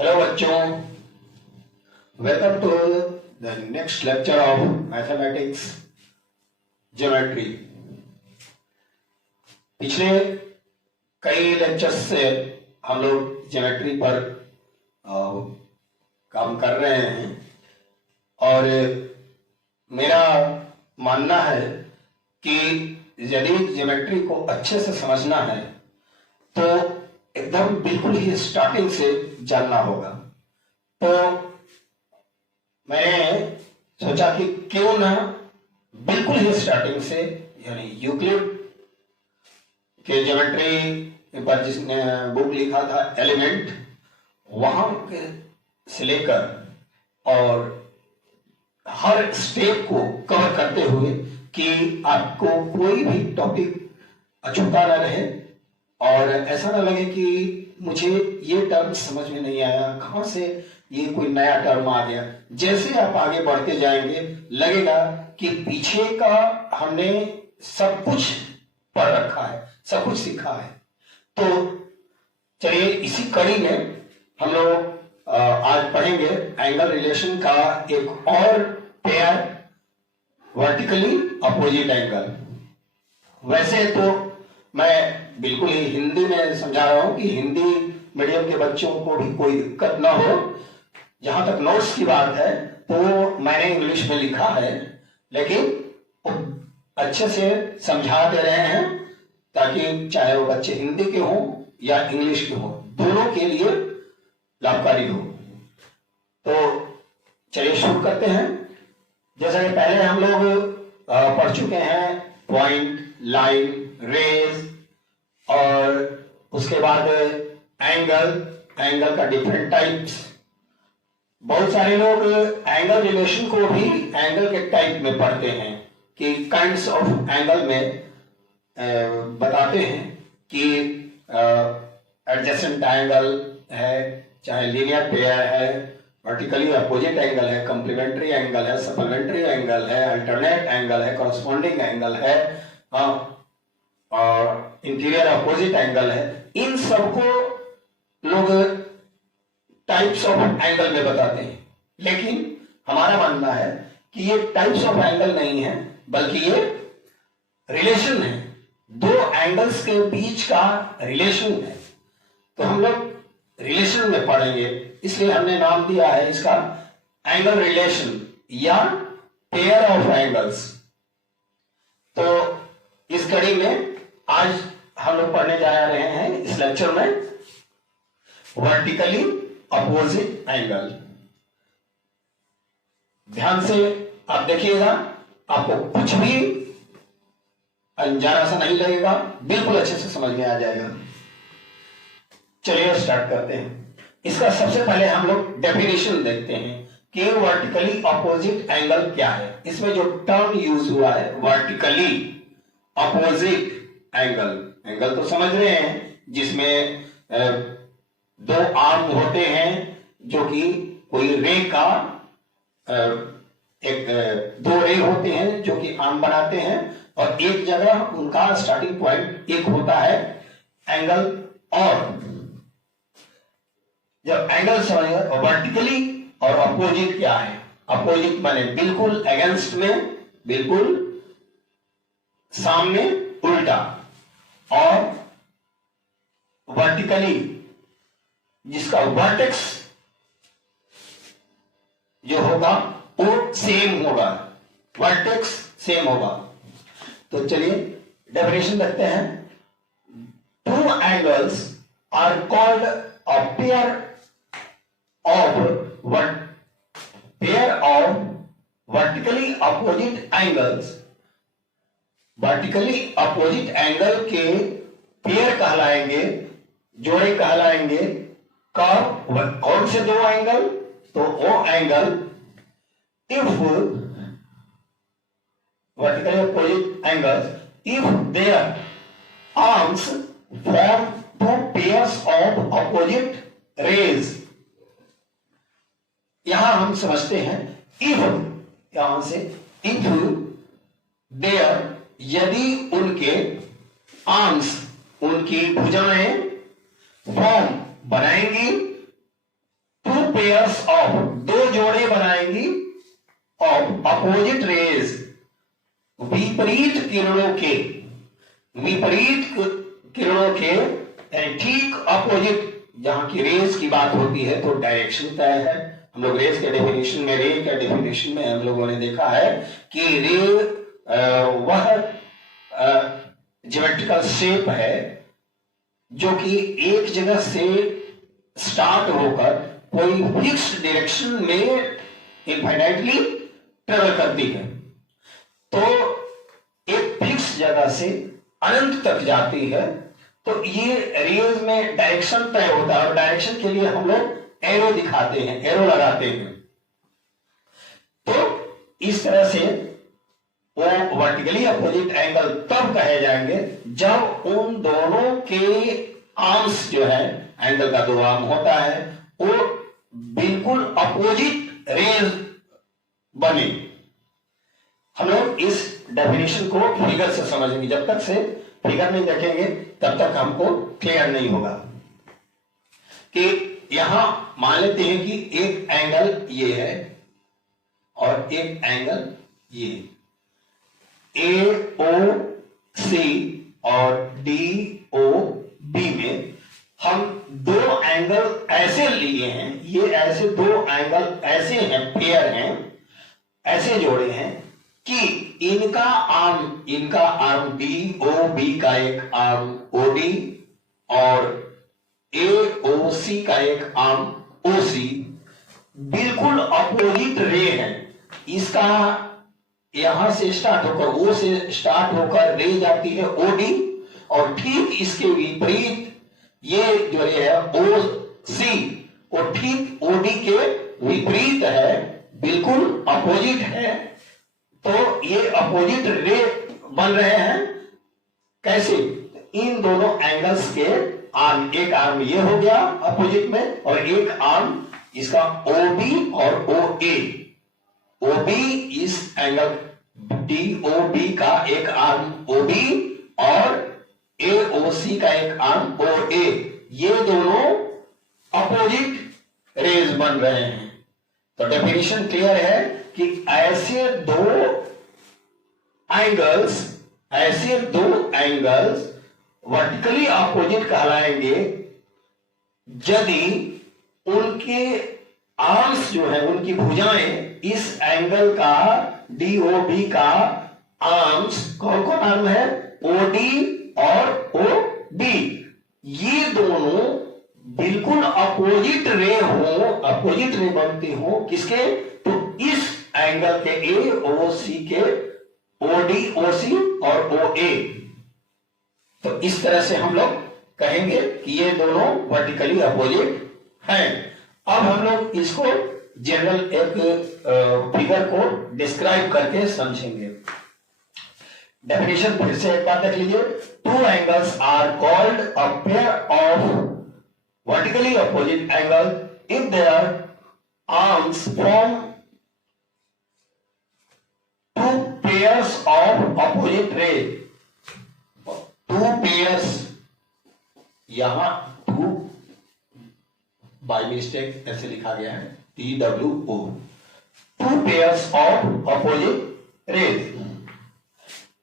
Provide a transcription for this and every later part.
Hello बच्चों, welcome to the next lecture of mathematics geometry. पिछले कई लेक्चर्स से हम लोग ज्योमेट्री पर काम कर रहे हैं और मेरा मानना है कि यदि ज्योमेट्री को अच्छे से समझना है तो एकदम बिल्कुल ही स्टार्टिंग से जानना होगा। तो मैंने सोचा कि क्यों ना बिल्कुल ही स्टार्टिंग से, यानी यूक्लिड के ज्योमेट्री पर जिसने बुक लिखा था एलिमेंट, वहां से लेकर और हर स्टेप को कवर करते हुए कि आपको कोई भी टॉपिक अछूता न रहे और ऐसा ना लगे कि मुझे ये टर्म समझ में नहीं आया, कहां से ये कोई नया टर्म आ गया। जैसे आप आगे बढ़ते जाएंगे लगेगा कि पीछे का हमने सब कुछ पढ़ रखा है, सब कुछ सीखा है। तो चलिए इसी कड़ी में हम लोग आज पढ़ेंगे एंगल रिलेशन का एक और पेयर, वर्टिकली अपोजिट एंगल। वैसे तो मैं बिल्कुल ही हिंदी में समझा रहा हूं कि हिंदी मीडियम के बच्चों को भी कोई दिक्कत ना हो। जहां तक नोट्स की बात है तो मैंने इंग्लिश में लिखा है, लेकिन अच्छे से समझा दे रहे हैं ताकि चाहे वो बच्चे हिंदी के हों या इंग्लिश के हों, दोनों के लिए लाभकारी हो। तो चलिए शुरू करते हैं। जैसा कि पहले हम लोग पढ़ चुके हैं पॉइंट, लाइन, रेज और उसके बाद एंगल का डिफरेंट टाइप्स। बहुत सारे लोग एंगल रिलेशन को भी एंगल के टाइप में पढ़ते हैं कि काइंड्स ऑफ एंगल में बताते हैं कि एडजेसेंट एंगल है, चाहे लीनियर पेयर है, वर्टिकली अपोजिट एंगल है, कॉम्प्लीमेंट्री एंगल है, सप्लीमेंट्री एंगल है, अल्टरनेट एंगल है, कॉरस्पॉन्डिंग एंगल है और इंटीरियर अपोजिट एंगल है। इन सबको लोग टाइप्स ऑफ एंगल में बताते हैं, लेकिन हमारा मानना है कि ये टाइप्स ऑफ एंगल नहीं है, बल्कि ये रिलेशन है, दो एंगल्स के बीच का रिलेशन है। तो हम लोग रिलेशन में पढ़ेंगे, इसलिए हमने नाम दिया है इसका एंगल रिलेशन या पेयर ऑफ एंगल्स। तो इस कड़ी में आज हम लोग पढ़ने जा रहे हैं इस लेक्चर में वर्टिकली अपोजिट एंगल। ध्यान से आप देखिएगा, आपको कुछ भी अनजाना सा नहीं लगेगा, बिल्कुल अच्छे से समझ में आ जाएगा। चलिए स्टार्ट करते हैं। इसका सबसे पहले हम लोग डेफिनेशन देखते हैं कि वर्टिकली अपोजिट एंगल क्या है। इसमें जो टर्म यूज हुआ है वर्टिकली अपोजिट एंगल तो समझ रहे हैं, जिसमें दो आर्म होते हैं जो कि कोई रे का दो रे होते हैं जो कि आर्म बनाते हैं और एक जगह उनका स्टार्टिंग पॉइंट एक होता है एंगल। और जब एंगल समझिए वर्टिकली और अपोजिट क्या है। अपोजिट माने बिल्कुल अगेंस्ट में, बिल्कुल सामने, उल्टा। और वर्टिकली जिसका वर्टेक्स जो होगा वो सेम होगा, वर्टेक्स सेम होगा। तो चलिए डेफिनेशन देखते हैं। Two angles are called a pair of vertically opposite angles. Vertically opposite angle के पेयर कहलाएंगे, जोड़े कहलाएंगे। कौन से दो एंगल? तो वो angle if vertically opposite angles if their arms form two pairs of opposite rays. यहां हम समझते हैं इफ, यहां से इफ देयर, यदि उनके आर्म्स, उनकी भुजाएं फॉर्म बनाएंगी पेयर्स ऑफ, दो जोड़े बनाएंगी ऑफ अपोजिट रेज, विपरीत किरणों के, विपरीत किरणों के ठीक अपोजिट, जहां की रेज की बात होती है तो डायरेक्शन तय है। हम लोग रेज के डेफिनेशन में, रे के डेफिनेशन में हम लोगों ने देखा है कि रे वह ज्योमेट्रिकल शेप है जो कि एक जगह से स्टार्ट होकर कोई फिक्स्ड डायरेक्शन में इनफाइनाइटली ट्रेवल करती है। तो एक फिक्स जगह से अनंत तक जाती है। तो ये रेज में डायरेक्शन तय होता है और डायरेक्शन के लिए हम लोग एरो दिखाते हैं, एरो लगाते हैं। तो इस तरह से वो वर्टिकली अपोजिट एंगल तब कहे जाएंगे जब उन दोनों के आर्म्स जो है, एंगल का दो आर्म होता है, वो बिल्कुल अपोजिट रेज बने। हम लोग इस डेफिनेशन को फिगर से समझेंगे, जब तक से फिगर नहीं देखेंगे तब तक हमको क्लियर नहीं होगा। कि यहां मान लेते हैं कि एक एंगल ये है और एक एंगल ये, ए ओ सी और डी ओ बी में हम दो एंगल ऐसे लिए हैं, ये ऐसे दो एंगल ऐसे हैं, पेयर हैं, ऐसे जोड़े हैं कि इनका आर्म डी ओ बी का एक आर्म ओ डी और ए ओ सी का एक आर्म ओ सी बिल्कुल अपोजिट रे है। इसका यहां से स्टार्ट होकर, ओ से स्टार्ट होकर रे जाती है ओ डी और ठीक इसके विपरीत ये जो रे है ओ सी, वो ठीक ओ डी के विपरीत है, बिल्कुल अपोजिट है। तो ये अपोजिट रे बन रहे हैं। कैसे? इन दोनों एंगल्स के आर्म, एक आर्म ये हो गया अपोजिट में और एक आर्म इसका ओ बी और ओ ए। ओ बी इस एंगल डी ओ बी का एक आर्म ओ बी और ए ओ सी का एक आर्म ओ ए, ये दोनों अपोजिट रेज बन रहे हैं। तो डेफिनेशन क्लियर है कि ऐसे दो एंगल्स वर्टिकली अपोजिट कहलाएंगे यदि उनके आर्म्स जो है, उनकी भुजाएं इस एंगल का डीओबी का आर्म्स, कौन कौन आर्म है? ओडी और ओ बी, ये दोनों बिल्कुल अपोजिट रे हो, अपोजिट रे बनती हो किसके? तो इस एंगल के ए ओ सी के, ओ डी ओ सी और ओ ए। तो इस तरह से हम लोग कहेंगे कि ये दोनों वर्टिकली अपोजिट हैं। अब हम लोग इसको जनरल एक फिगर को डिस्क्राइब करके समझेंगे। डेफिनेशन फिर से एक बार देख लीजिए। Two angles are called a pair of vertically opposite angle if their arms form two pairs of opposite ray. Two pairs, यहां टू बाय मिस्टेक ऐसे लिखा गया है TWO, two pairs of opposite rays।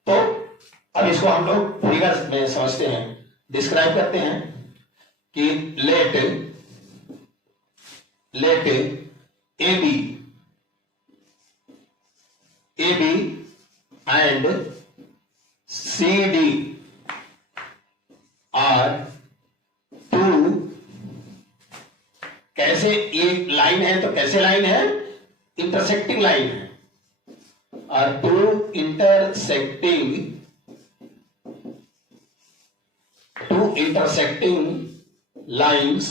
तो अब इसको हम लोग फिगर में समझते हैं, डिस्क्राइब करते हैं कि let AB and CD are two, कैसे? एक लाइन है तो कैसे लाइन है? इंटरसेक्टिंग लाइन है। Are two intersecting lines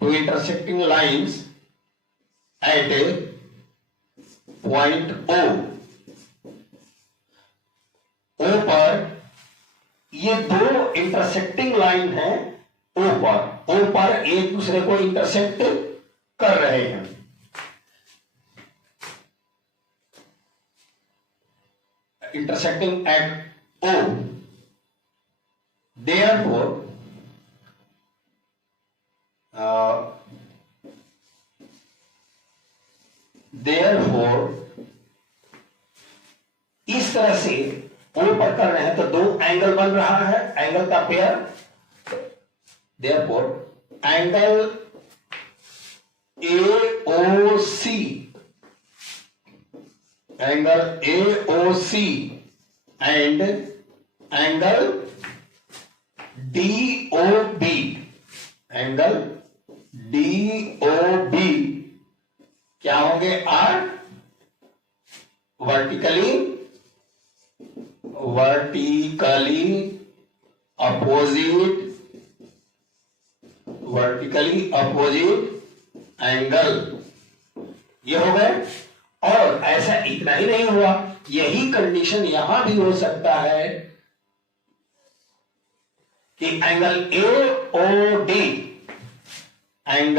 two intersecting lines at a point O पर, ये दो इंटरसेक्टिंग लाइन है O पर एक दूसरे को इंटरसेक्ट कर रहे हैं। intersecting at O, therefore इस तरह से O पर कर रहे हैं तो दो एंगल बन रहा है, एंगल का pair. therefore angle AOC, angle AOC and angle DOB, angle DOB क्या होंगे? आर वर्टिकली अपोजिट एंगल, ये हो गए। और ऐसा इतना ही नहीं हुआ, यही कंडीशन यहां भी हो सकता है कि angle AOD and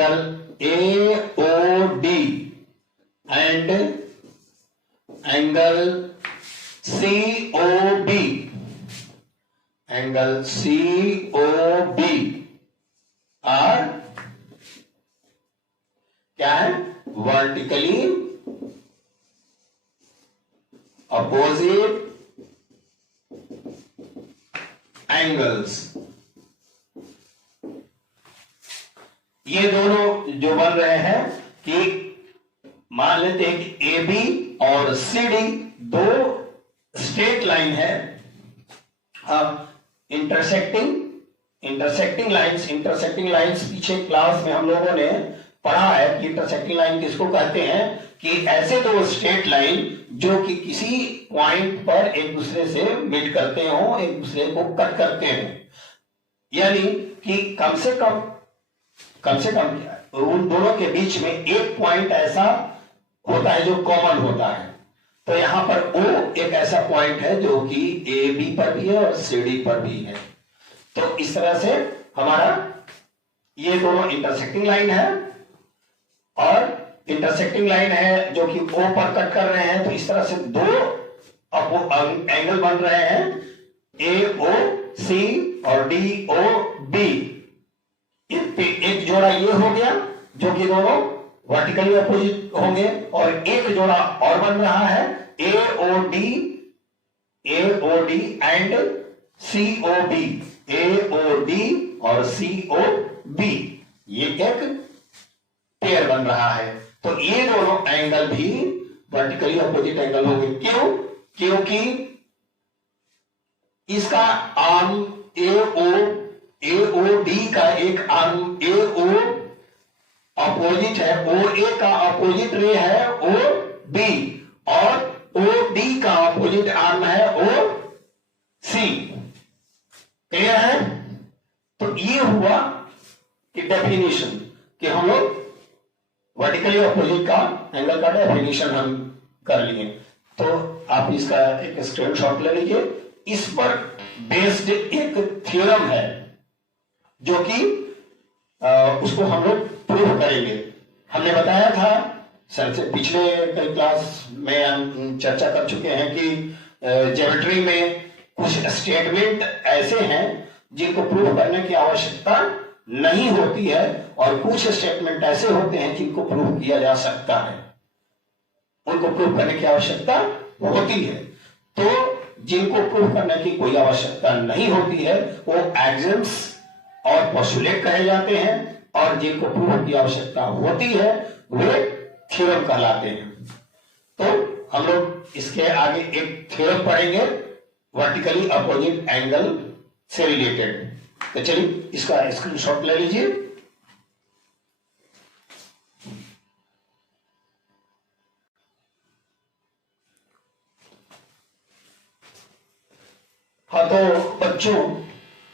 angle COB are क्या है? Vertically opposite angles. ये दोनों जो बन रहे हैं कि मान लेते हैं कि AB और CD दो स्ट्रेट लाइन है। अब इंटरसेक्टिंग लाइंस पीछे क्लास में हम लोगों ने पढ़ा है कि इंटरसेक्टिंग लाइन किसको कहते हैं? कि ऐसे दो स्ट्रेट लाइन जो कि किसी पॉइंट पर एक दूसरे से मीट करते हो, एक दूसरे को कट करते हो, यानी कि कम से कम उन दोनों के बीच में एक पॉइंट ऐसा होता है जो कॉमन होता है। तो यहां पर O एक ऐसा पॉइंट है जो कि AB पर भी है और CD पर भी है। तो इस तरह से हमारा ये दोनों इंटरसेक्टिंग लाइन है, और इंटरसेक्टिंग लाइन है जो कि O पर कट कर रहे हैं। तो इस तरह से दो एंगल बन रहे हैं, AOC और DOB। एक जोड़ा ये हो गया जो कि दोनों वर्टिकली अपोजिट होंगे, और एक जोड़ा और बन रहा है AOD एंड COB, AOD और COB, ये एक पेयर बन रहा है। तो ये दोनों एंगल भी वर्टिकली अपोजिट एंगल होंगे। क्यों? क्योंकि इसका आर्म AOD का एक आर्म AO अपोजिट है, OA का अपोजिट रे है OB, और OD का अपोजिट आर्म है OC। क्लियर है? तो ये हुआ कि डेफिनेशन कि हम लोग वर्टिकली अपोजिट का एंगल का डेफिनेशन हम कर लिए। तो आप इसका एक स्क्रीनशॉट ले लीजिए। इस पर बेस्ड एक थ्योरम है जो कि उसको हम लोग प्रूव करेंगे। हमने बताया था सर से पिछले कई क्लास में हम चर्चा कर चुके हैं कि ज्योमेट्री में कुछ स्टेटमेंट ऐसे हैं जिनको प्रूव करने की आवश्यकता नहीं होती है, और कुछ स्टेटमेंट ऐसे होते हैं जिनको प्रूव किया जा सकता है, उनको प्रूव करने की आवश्यकता होती है। तो जिनको प्रूव करने की कोई आवश्यकता नहीं होती है वो एक्सियम्स और पोस्टुलेट कहे जाते हैं, और जिनको प्रूफ की आवश्यकता होती है वे थ्योरम कहलाते हैं। तो हम लोग इसके आगे एक थ्योरम पढ़ेंगे वर्टिकली अपोजिट एंगल से रिलेटेड। तो चलिए इसका स्क्रीनशॉट ले लीजिए। हाँ, तो बच्चों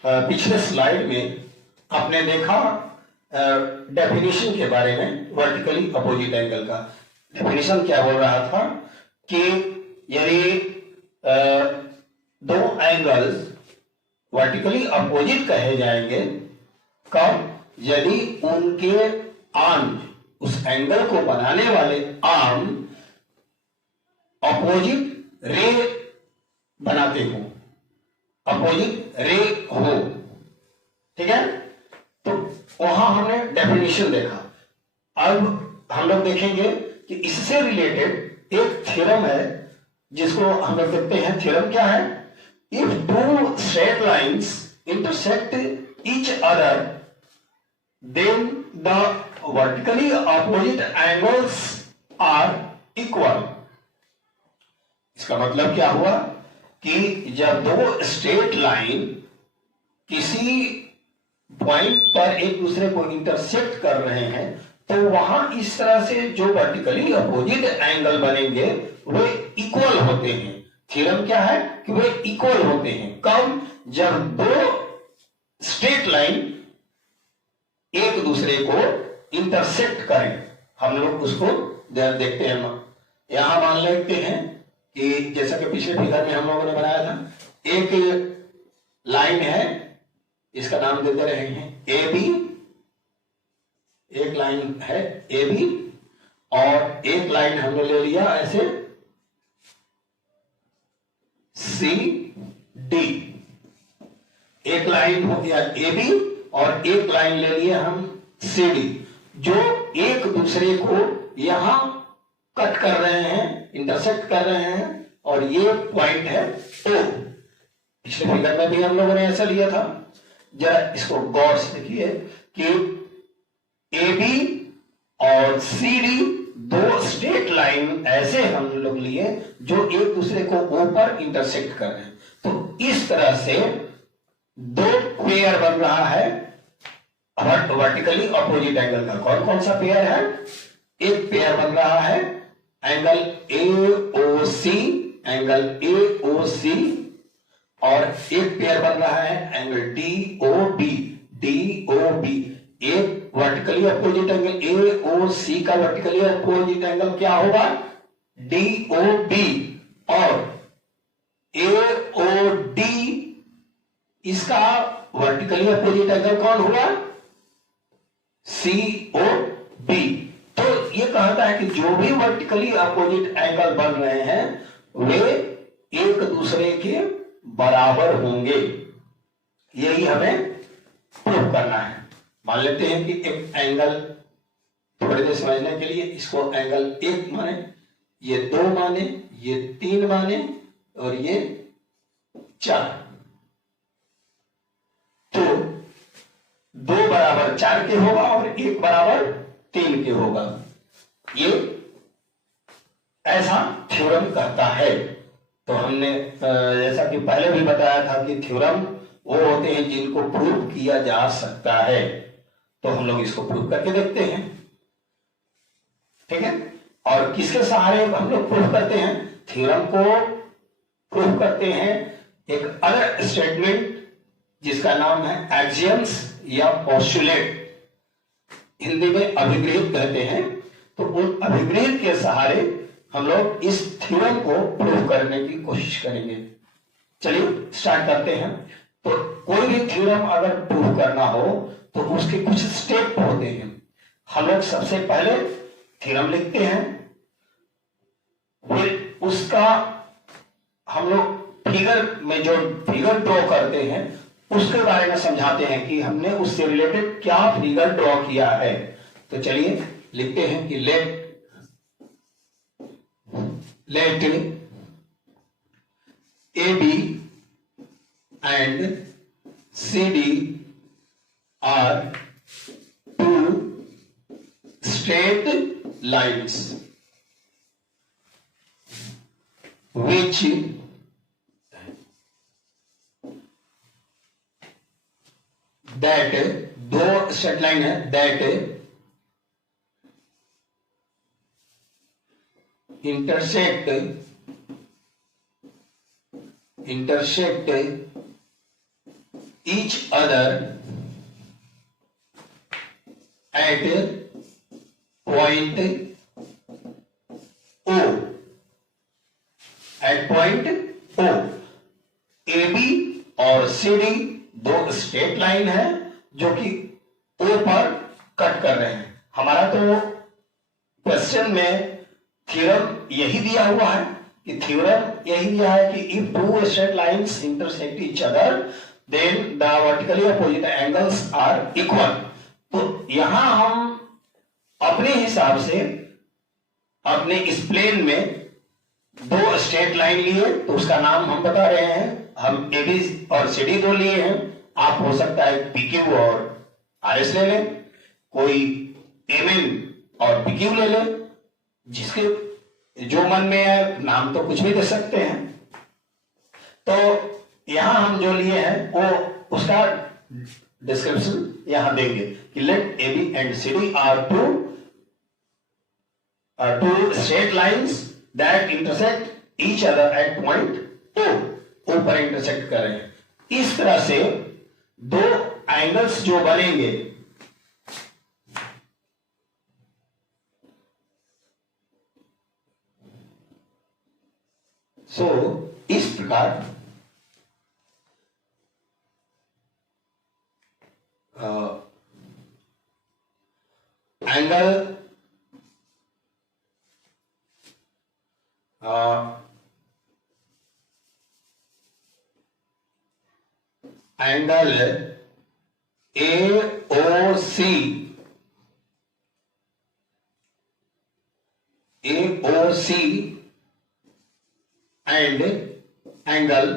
पिछले स्लाइड में आपने देखा डेफिनेशन के बारे में वर्टिकली अपोजिट एंगल का। डेफिनेशन क्या बोल रहा था कि यदि दो एंगल्स वर्टिकली अपोजिट कहे जाएंगे कब? यदि उनके आर्म, उस एंगल को बनाने वाले आर्म अपोजिट रे बनाते हो, अपोजिट रे हो। क्वेश्चन देखा। अब हम लोग देखेंगे कि इससे रिलेटेड एक थ्योरम है जिसको हम लोग देखते हैं। थ्योरम क्या है? If two straight lines intersect each other then the vertically opposite angles are equal. इसका मतलब क्या हुआ कि जब दो स्ट्रेट लाइन किसी पॉइंट पर एक दूसरे को इंटरसेक्ट कर रहे हैं तो वहां इस तरह से जो वर्टिकली अपोजिट एंगल बनेंगे वे इक्वल होते हैं। थ्योरम क्या है कि वे इक्वल होते हैं। कब? जब दो स्ट्रेट लाइन एक दूसरे को इंटरसेक्ट करें। हम लोग उसको देखते हैं। यहां मान लेते हैं कि जैसा कि पिछले फिगर में हम लोगों ने बनाया था, एक लाइन है, इसका नाम देते रहे हैं ए बी। एक लाइन है ए बी और एक लाइन हमने ले लिया ऐसे सी डी। एक लाइन हो गया ए बी और एक लाइन ले लिए हम सी डी, जो एक दूसरे को यहां कट कर रहे हैं, इंटरसेक्ट कर रहे हैं, और ये पॉइंट है ओ। पिछले फिगर में भी हम लोगों ने ऐसा लिया था। जरा इसको गौर से देखिए कि ए बी और सी डी दो स्ट्रेट लाइन ऐसे हम लोग लिए जो एक दूसरे को ओ पर इंटरसेक्ट कर रहे हैं। तो इस तरह से दो पेयर बन रहा है वर्टिकली अपोजिट एंगल का। कौन कौन सा पेयर है? एक पेयर बन रहा है angle A O C, angle A O सी, और एक पेयर बन रहा है angle D O B, D O B. एक vertically opposite angle A O C का वर्टिकली अपोजिट एंगल क्या होगा? D O B. और ए ओ डी इसका वर्टिकली अपोजिट एंगल कौन होगा? C O B. तो ये कहता है कि जो भी वर्टिकली अपोजिट एंगल बन रहे हैं वे एक दूसरे के बराबर होंगे। यही हमें प्रूव करना है। मान लेते हैं कि एक एंगल, थोड़ी देर समझने के लिए इसको एंगल एक माने, ये दो माने, ये तीन माने, और ये चार। तो दो बराबर चार के होगा और एक बराबर तीन के होगा। ये ऐसा थ्योरम कहता है। तो हमने जैसा कि पहले भी बताया था कि थ्योरम वो होते हैं जिनको प्रूव किया जा सकता है। तो हम लोग इसको प्रूव करके देखते हैं, ठीक है। और किसके सहारे हम लोग प्रूव करते हैं? थ्योरम को प्रूव करते हैं एक अदर स्टेटमेंट जिसका नाम है एक्सियम्स या पोस्टुलेट, हिंदी में अभिगृहित कहते हैं। तो उन अभिगृहित के सहारे हम लोग इस थ्योरम को प्रूव करने की कोशिश करेंगे। चलिए स्टार्ट करते हैं। तो कोई भी थ्योरम अगर प्रूव करना हो तो उसके कुछ स्टेप होते हैं। हम लोग सबसे पहले थ्योरम लिखते हैं, फिर उसका हम लोग फिगर में जो फिगर ड्रॉ करते हैं उसके बारे में समझाते हैं कि हमने उससे रिलेटेड क्या फिगर ड्रॉ किया है। तो चलिए लिखते हैं कि let A B and C D are two straight lines which that दो स्ट्रेट लाइन है that intersect each other at point O, at point O। A B और सी डी दो स्ट्रेट लाइन है जो कि ओ पर कट कर रहे हैं। हमारा तो क्वेश्चन में थ्योरम यही दिया हुआ है कि थ्योरम यही दिया है कि if two straight lines intersect each other then the vertically opposite angles are equal. तो यहां हम अपने हिसाब से अपने इस प्लेन में दो स्ट्रेट लाइन लिए, तो उसका नाम हम बता रहे हैं, हम एबी और सीडी दो लिए हैं। आप हो सकता है पीक्यू और आरएस ले लें, कोई एमएन और पीक्यू ले लें, जिसके जो मन में है, नाम तो कुछ भी दे सकते हैं। तो यहां हम जो लिए हैं वो उसका डिस्क्रिप्शन यहां देंगे कि let AB and CD are two straight lines that intersect each other at point O पर इंटरसेक्ट कर रहे हैं। इस तरह से दो एंगल्स जो बनेंगे, इस प्रकार angle angle AOC and angle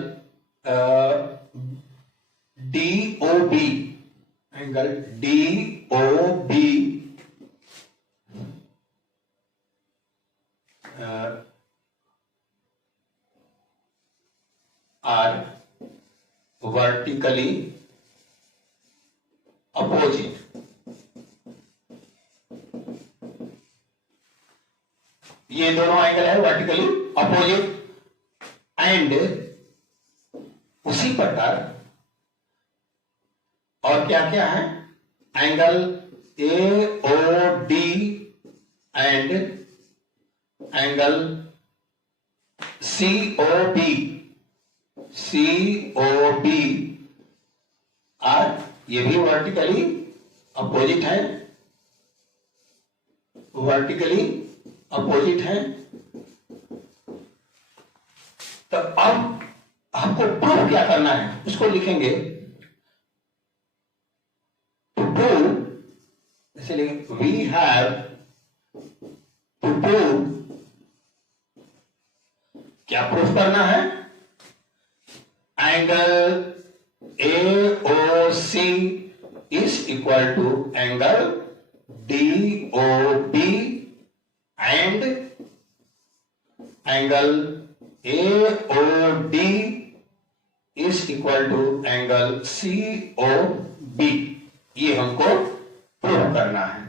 DOB, are vertically opposite. ये दोनों एंगल है वर्टिकली अपोजिट, एंड उसी प्रकार और क्या क्या है, angle AOD and angle COB are, ये भी वर्टिकली अपोजिट है, वर्टिकली अपोजिट है। तो अब हमको प्रूफ क्या करना है, उसको लिखेंगे। टू प्रूव, जैसे लिखेंगे वी हैव टू प्रूव, क्या प्रूफ करना है, angle AOC is equal to angle DOB and angle AOD is equal to angle COB। ये हमको प्रूव करना है,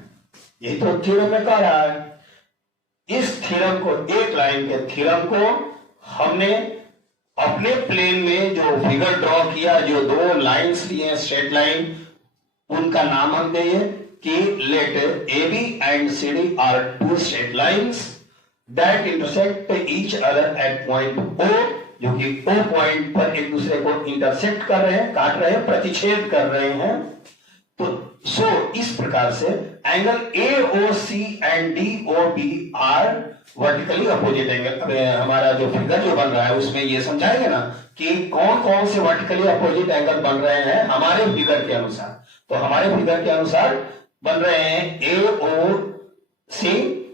यही तो थ्योरम में कह रहा है। इस थ्योरम को, एक लाइन के थ्योरम को हमने अपने प्लेन में जो फिगर ड्रॉ किया, जो दो लाइंस लिए स्ट्रेट लाइन, उनका नाम हम देंगे कि let AB and CD are two straight lines that intersect each other at point O, जो कि O पॉइंट पर एक दूसरे को इंटरसेक्ट कर रहे हैं, काट रहे हैं, प्रतिच्छेद कर रहे हैं। तो इस प्रकार से angle AOC and DOB are vertically opposite angle. अब हमारा जो फिगर जो बन रहा है उसमें ये समझाएंगे ना कि कौन कौन से वर्टिकली अपोजिट एंगल बन रहे हैं हमारे फिगर के अनुसार। तो हमारे फिगर के अनुसार बन रहे हैं AOC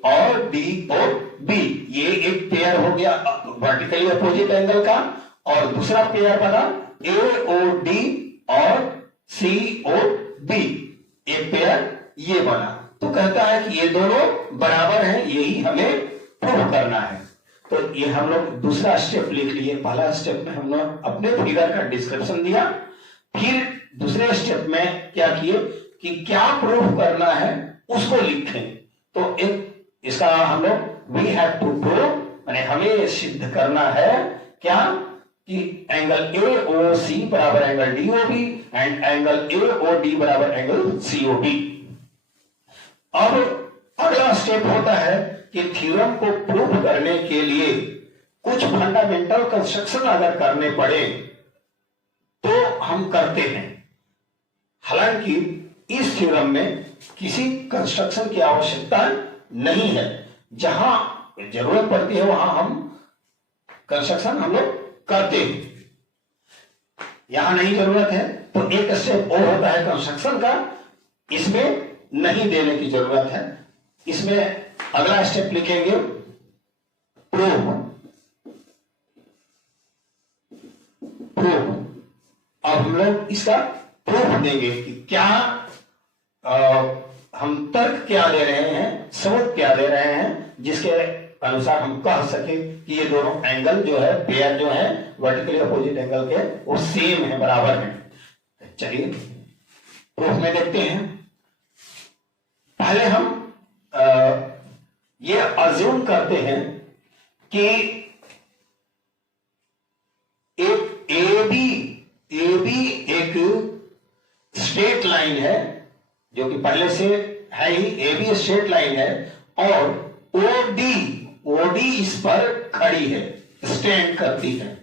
और DOB, ये एक पेयर हो गया वर्टिकली अपोजिट एंगल का, और दूसरा पेयर बना AOD और COB, एक पेयर ये बना। तो कहता है कि ये दोनों बराबर हैं, यही हमें प्रूव करना है। तो ये हम लोग दूसरा स्टेप लिख लिए। पहला स्टेप में हम लोग अपने फिगर का डिस्क्रिप्शन दिया, फिर दूसरे स्टेप में क्या किए कि क्या प्रूव करना है उसको लिखें। तो एक इसका हम लोग वी हैव टू प्रूव, माने हमें सिद्ध करना है क्या कि एंगल AOC बराबर angle DOB and angle AOD बराबर एंगल COD। अब अगला स्टेप होता है कि थ्योरम को प्रूव करने के लिए कुछ फंडामेंटल कंस्ट्रक्शन अगर करने पड़े तो हम करते हैं। हालांकि इस थ्योरम में किसी कंस्ट्रक्शन की आवश्यकता नहीं है, जहां जरूरत पड़ती है वहां हम कंस्ट्रक्शन हम लोग करते हैं, यहां नहीं जरूरत है। तो एक स्टेप और होता है कंस्ट्रक्शन का, इसमें नहीं देने की जरूरत है। इसमें अगला स्टेप लिखेंगे प्रूफ। अब हम लोग इसका प्रूफ देंगे कि क्या हम तर्क क्या दे रहे हैं, सबूत क्या दे रहे हैं, जिसके अनुसार हम कह सके कि ये दोनों एंगल जो है, पेयर जो है वर्टिकली अपोजिट एंगल के, वो सेम है, बराबर है। चलिए प्रूफ में देखते हैं। पहले हम ये अज्यूम करते हैं कि एक AB एक स्ट्रेट लाइन है, जो कि पहले से है ही, AB स्ट्रेट लाइन है, और OD इस पर खड़ी है, स्टैंड करती है।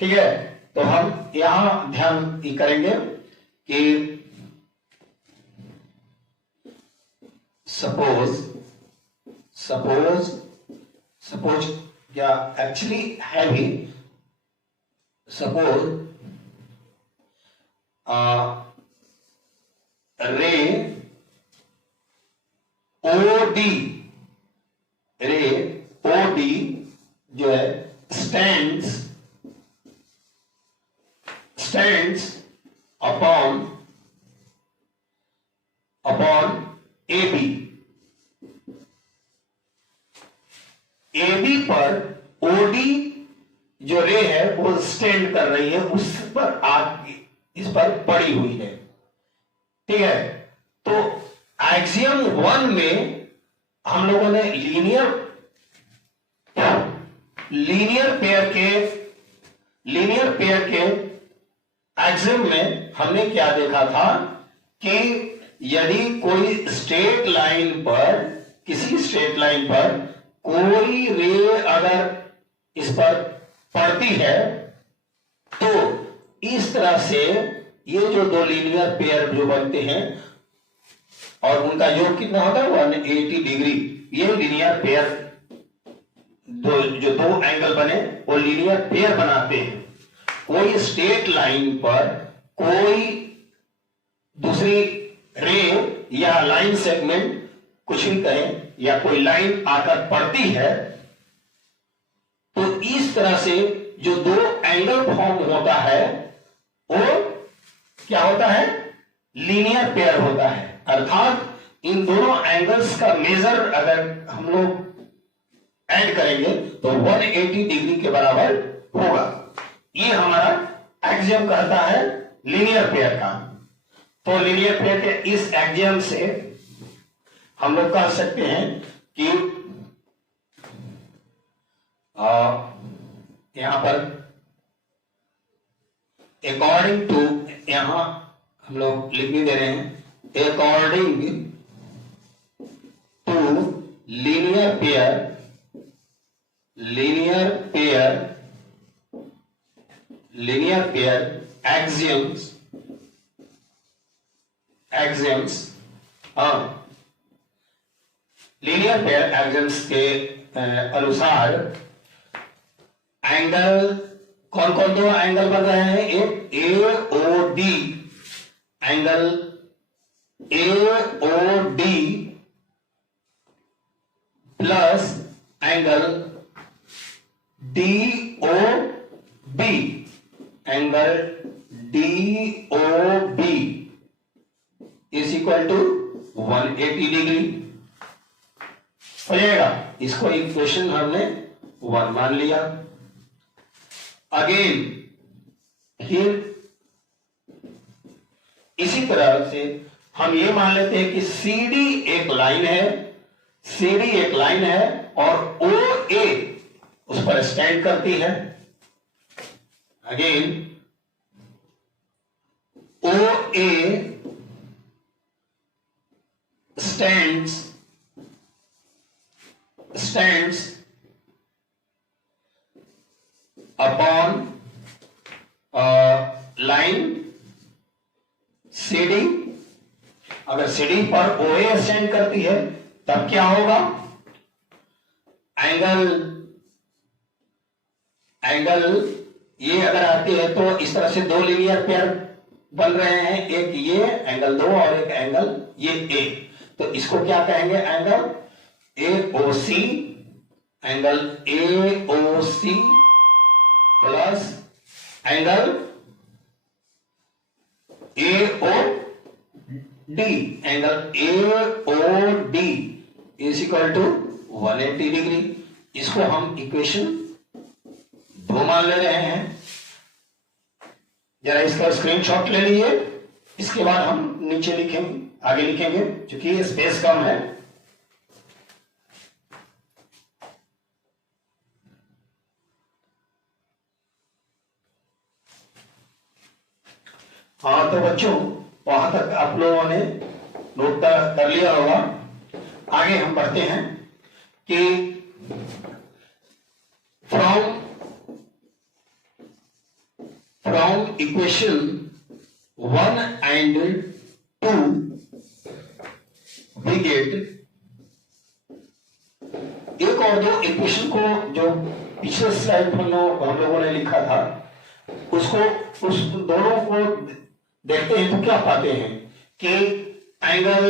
ठीक है, तो हम यहां ध्यान करेंगे कि सपोज या एक्चुअली है भी, सपोज रे OD जो है स्टैंड्स अपॉन AB पर OD जो रे है वो स्टैंड कर रही है, उस पर इस पर पड़ी हुई है। ठीक है, तो एक्सियम 1 में हम लोगों ने लीनियर पेयर के एक्सियम में हमने क्या देखा था कि यदि कोई स्ट्रेट लाइन पर, किसी स्ट्रेट लाइन पर कोई रे अगर इस पर पड़ती है, तो इस तरह से ये जो दो लीनियर पेयर जो बनते हैं और उनका योग कितना होता है 180 डिग्री। ये लीनियर पेयर जो दो एंगल बने वो लीनियर पेयर बनाते हैं। कोई स्ट्रेट लाइन पर कोई दूसरी रे या लाइन सेगमेंट, कुछ भी कहें, या कोई लाइन आकर पड़ती है, तो इस तरह से जो दो एंगल फॉर्म होता है वो क्या होता है, लीनियर पेयर होता है। अर्थात इन दोनों एंगल्स का मेजर अगर हम लोग ऐड करेंगे तो 180 डिग्री के बराबर होगा। ये हमारा एक्सियम कहता है लीनियर पेयर का। तो लीनियर पेयर के इस एक्सियम से हम लोग कह सकते हैं कि यहां पर अकॉर्डिंग टू, यहां हम लोग लिख भी दे रहे हैं, according to linear pair axioms linear pair axioms के अनुसार एंगल, कौन कौन दो एंगल बन रहे हैं, एक AOD angle, AOD plus angle DOB, angle DOB is equal to 180 degree हो जाएगा। इसको इक्वेशन हमने 1 मान लिया। अगेन फिर इसी तरह से हम ये मान लेते हैं कि CD एक लाइन है और OA उस पर स्टैंड करती है। Again OA stands upon line CD। अगर CD पर OA स्टैंड करती है तब क्या होगा, एंगल ये अगर आती है तो इस तरह से दो लीनियर पेयर बन रहे हैं, एक ये एंगल 2 और एक एंगल ये ए, तो इसको क्या कहेंगे, angle AOC, angle AOC plus angle AOD, angle AOD is equal to 180 degree. इसको हम इक्वेशन 2 मान ले रहे हैं। जरा इसका स्क्रीनशॉट ले लीजिए, इसके बाद हम नीचे लिखेंगे, आगे लिखेंगे, क्योंकि स्पेस कम है। हाँ तो बच्चों, वहां तक आप लोगों ने नोट कर लिया होगा। आगे हम बढ़ते हैं कि from equation 1 and 2 we get एक और दो इक्वेशन को जो पिछले स्लाइड में हम लोगों ने लिखा था, उसको उस दोनों को देखते हैं तो क्या पाते हैं कि angle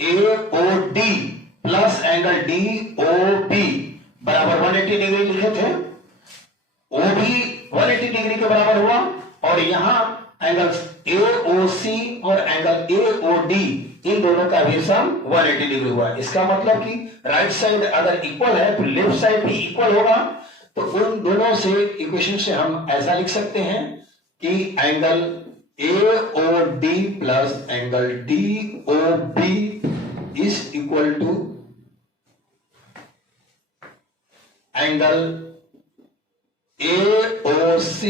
AOD plus angle DOB बराबर 180 डिग्री लिखे थे। OB 180 डिग्री के बराबर हुआ, और यहां एंगल AOC और एंगल AOD इन दोनों का भी सम 180 डिग्री हुआ। इसका मतलब कि राइट साइड अगर इक्वल है तो लेफ्ट साइड भी इक्वल होगा। तो उन दोनों से इक्वेशन से हम ऐसा लिख सकते हैं कि angle AOD plus angle DOB is equal to angle AOC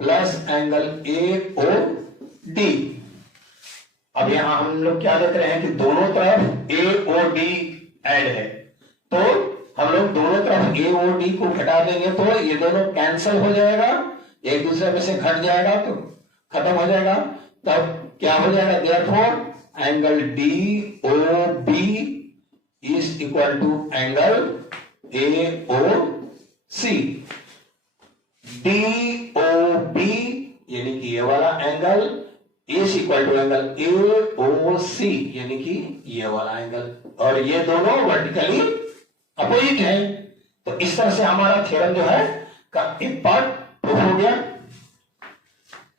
plus angle AOD। अब यहां हम लोग क्या देख रहे हैं कि दोनों तरफ AOD ऐड है, तो हम लोग दोनों तरफ AOD को घटा देंगे तो ये दोनों कैंसल हो जाएगा, एक दूसरे में से घट जाएगा तो खत्म हो जाएगा। तब क्या हो जाएगा, therefore angle DOB is equal to angle AOC। DOB यानी कि ये वाला angle is equal to angle AOC यानी कि ये वाला एंगल, और ये दोनों वर्टिकली अपोजिट है। तो इस तरह से हमारा थ्योरम जो है का एक पार्ट प्रूफ हो गया।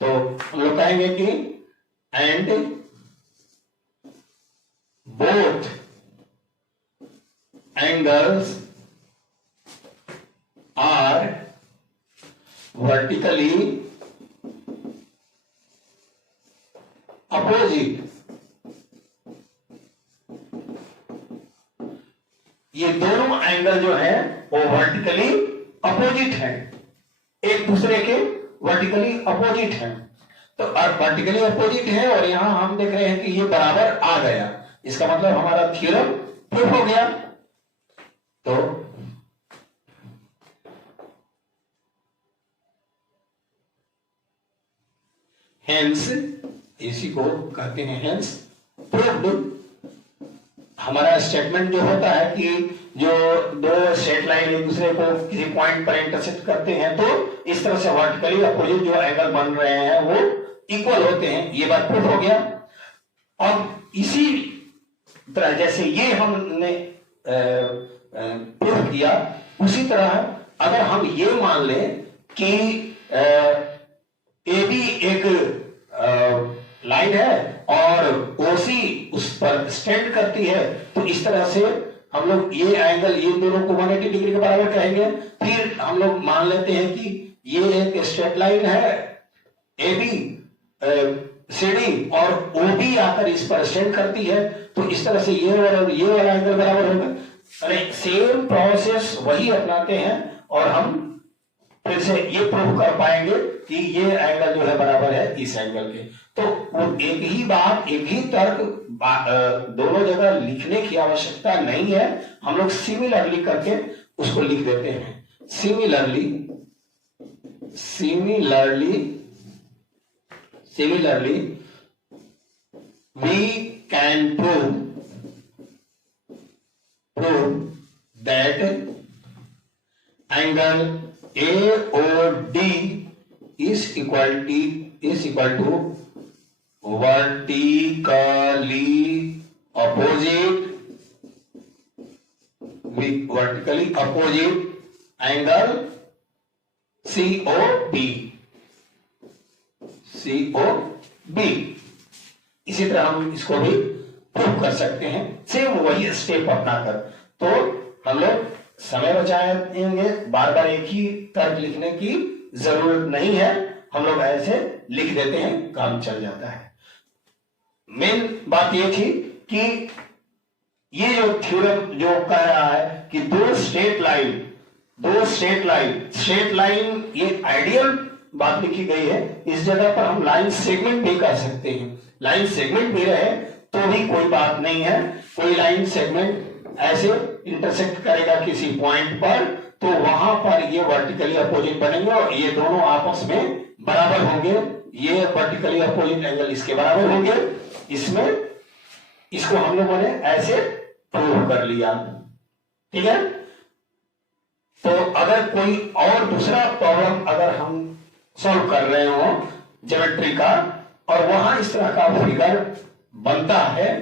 तो हम लोग कहेंगे कि and both angles are vertically opposite. ये दोनों एंगल जो है वो वर्टिकली अपोजिट है, एक दूसरे के वर्टिकली अपोजिट है। तो वर्टिकली अपोजिट है और यहां हम देख रहे हैं कि ये बराबर आ गया, इसका मतलब हमारा थ्योरम प्रूफ हो गया। तो हेंस, इसी को कहते हैं हेंस प्रूव्ड। हमारा स्टेटमेंट जो होता है कि जो दो स्ट्रेट लाइन एक दूसरे को किसी पॉइंट पर इंटरसेक्ट करते हैं तो इस तरह से वर्टिकली अपोजिट जो एंगल बन रहे हैं वो इक्वल होते हैं, ये बात प्रूफ हो गया। अब इसी तरह जैसे ये हमने प्रूफ किया, उसी तरह अगर हम ये मान लें कि AB एक लाइन है और OC उस पर स्टैंड करती है, तो इस तरह से हम लोग ये एंगल, ये दोनों को 180 डिग्री के बराबर कहेंगे। फिर हम लोग मान लेते हैं कि ये एक स्ट्रेट लाइन है AB CD और OB आकर इस पर स्टैंड करती है, तो इस तरह से ये वाला एंगल बराबर होगा। अरे सेम प्रोसेस वही अपनाते हैं और हम फिर से ये प्रूव कर पाएंगे कि ये एंगल जो है बराबर है इस एंगल के। तो वो एक ही बात, एक ही तर्क दोनों जगह लिखने की आवश्यकता नहीं है, हम लोग सिमिलरली करके उसको लिख देते हैं। Similarly we can prove that angle AOD is equal to vertically opposite angle COB। इसी तरह हम इसको भी प्रूव कर सकते हैं, सेम वही स्टेप अपनाकर। तो हम लोग समय बचाएंगे, बार बार एक ही तर्क लिखने की जरूरत नहीं है, हम लोग ऐसे लिख देते हैं, काम चल जाता है। मेन बात ये थी कि ये जो थ्योरम जो कह रहा है कि दो स्ट्रेट लाइन ये आइडियल बात लिखी गई है। इस जगह पर हम लाइन सेगमेंट भी कर सकते हैं, लाइन सेगमेंट भी रहे तो भी कोई बात नहीं है। कोई लाइन सेगमेंट ऐसे इंटरसेक्ट करेगा किसी पॉइंट पर, तो वहां पर ये वर्टिकली अपोजिट बनेंगे और ये दोनों आपस में बराबर होंगे। ये वर्टिकली अपोजिट एंगल इसके बराबर होंगे। इसमें इसको हम लोगों ने ऐसे प्रूव कर लिया, ठीक है। तो अगर कोई और दूसरा प्रॉब्लम अगर हम सॉल्व कर रहे हो ज्योमेट्री का और वहां इस तरह का फिगर बनता है,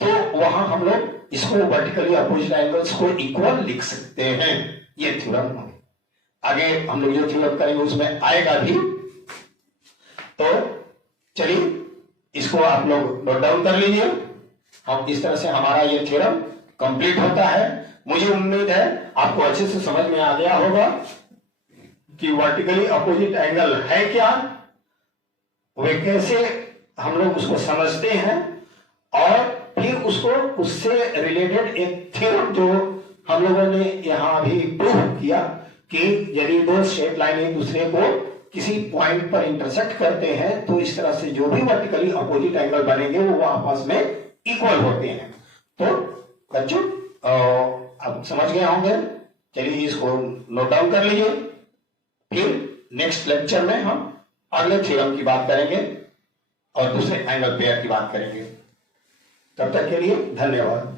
तो वहां हम लोग इसको वर्टिकली अपोजिट एंगल्स को इक्वल लिख सकते हैं। ये थ्योरम आगे हम लोग जो थ्योरम करेंगे उसमें आएगा भी। तो चलिए इसको आप लोग नोट डाउन कर लीजिए। हम इस तरह से हमारा ये थ्योरम कंप्लीट होता है। मुझे उम्मीद है आपको अच्छे से समझ में आ गया होगा कि वर्टिकली अपोजिट एंगल है क्या, वे कैसे हम लोग उसको समझते हैं, और फिर उसको उससे रिलेटेड एक थ्योरम जो हम लोगों ने यहां भी प्रूव किया कि यदि दो स्ट्रेट लाइन एक दूसरे को किसी पॉइंट पर इंटरसेक्ट करते हैं तो इस तरह से जो भी वर्टिकली अपोजिट एंगल बनेंगे वो आपस में इक्वल होते हैं। तो बच्चों अब समझ गए होंगे। चलिए इसको नोट डाउन कर लीजिए। फिर नेक्स्ट लेक्चर में हम अगले थ्योरम की बात करेंगे और दूसरे एंगल पेयर की बात करेंगे। तब तक के लिए धन्यवाद।